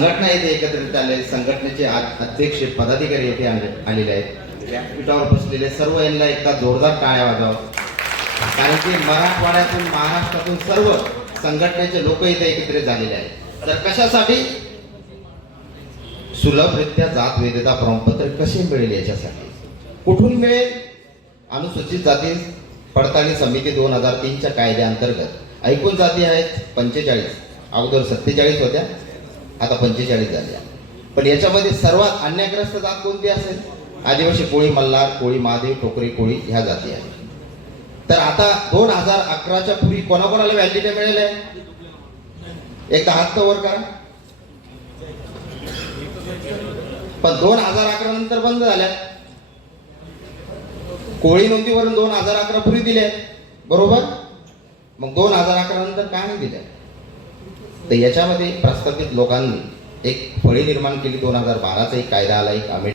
संघटना येथे एकत्रित आले. संघटनेचे अध्यक्ष पदाधिकारी येथे आलेले आहेत. व्यासपीठावर बसलेले सर्व यांना एकदा जोरदार टाळ्या वाजवा. कारण की मराठवाड्यातून महाराष्ट्रातून सर्व संघटनेचे लोक इथे एकत्रित झालेले आहेत. तर कशासाठी? सुलभरित्या जात वैधता प्रमाणपत्र कसे मिळेल याच्यासाठी? कुठून मिळेल? अनुसूचित जाती पडताळणी समिती दोन हजार तीनच्या कायद्याअंतर्गत. ऐकून जाती आहेत पंचेचाळीस. अगोदर सत्तेचाळीस होत्या. आता पंचेचाळीस झाले पण याच्यामध्ये सर्वात अन्यायग्रस्त जात कोणती असेल? आदिवासी कोळी मल्हार कोळी महादेव टोकरी कोळी ह्या जाती आहेत. तर आता दोन हजार अकराच्या पूर्वी कोणाकोणाला व्हॅलिडिटी मिळेल आहे? एकदा हात कवर वर करा. पण दोन हजार अकरा नंतर बंद झाल्या कोळी नोंदीवरून दोन हजार अकरा पूर्वी दिल्या बरोबर? मग दोन हजार अकरा नंतर काय नाही दिल्या तर याच्यामध्ये प्रस्थापित लोकांनी एक फळी निर्माण केली दोन हजार बाराचा एक कायदा आला एक आमेट